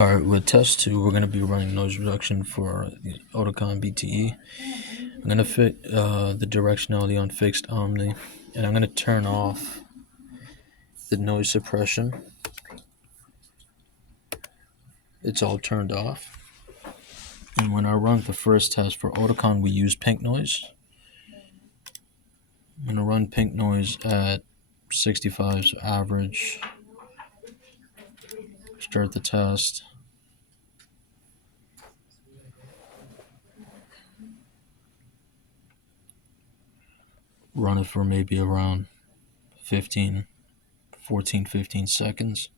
Alright, with test 2, we're going to be running noise reduction for the Oticon BTE. I'm going to fit the directionality on fixed omni, and I'm going to turn off the noise suppression. It's all turned off. And when I run the first test for Oticon, we use pink noise. I'm going to run pink noise at 65, so average. Start the test. Run it for maybe around 15 seconds.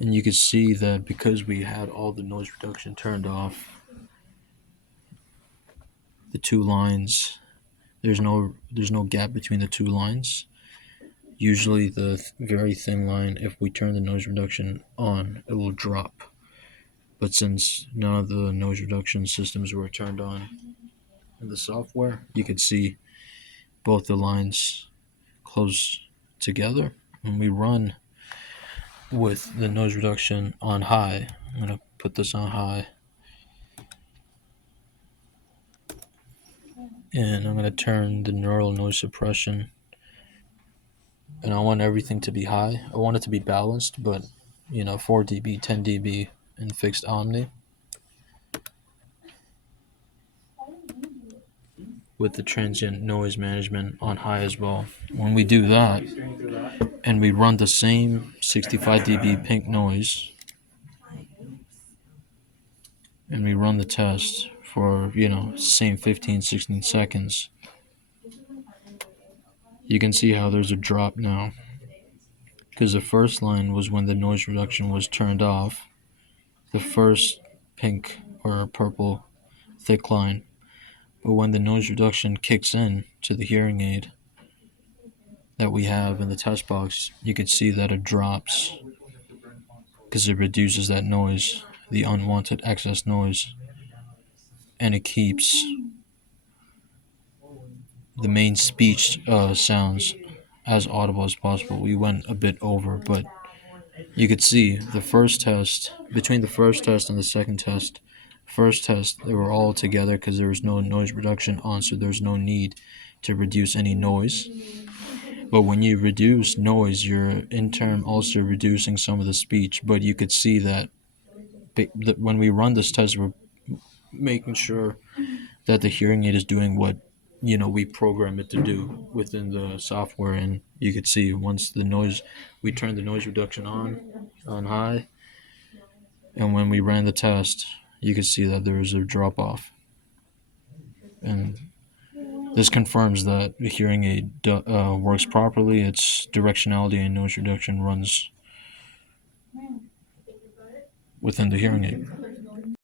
And you can see that because we had all the noise reduction turned off, the two lines, there's no gap between the two lines. Usually the very thin line, if we turn the noise reduction on, it will drop. But since none of the noise reduction systems were turned on in the software, you could see both the lines close together. When we run with the noise reduction on high, I'm going to put this on high, and I'm going to turn the neural noise suppression, and I want everything to be high. I want it to be balanced, but 4 dB, 10 dB in fixed omni with the transient noise management on high as well. When we do that and we run the same 65 dB pink noise and we run the test for same 15-16 seconds, you can see how there's a drop now, because the first line was when the noise reduction was turned off, the first pink or purple thick line. But when the noise reduction kicks in to the hearing aid that we have in the test box, you can see that it drops because it reduces that noise, the unwanted excess noise, and it keeps the main speech sounds as audible as possible. We went a bit over, but you could see the first test, between the first test and the second test, they were all together because there was no noise reduction on, so there's no need to reduce any noise. But when you reduce noise, you're in turn also reducing some of the speech. But you could see that when we run this test, we're making sure that the hearing aid is doing what we program it to do within the software. And you could see once we turned the noise reduction on high, and when we ran the test, you could see that there was a drop off. And this confirms that the hearing aid works properly. Its directionality and noise reduction runs within the hearing aid.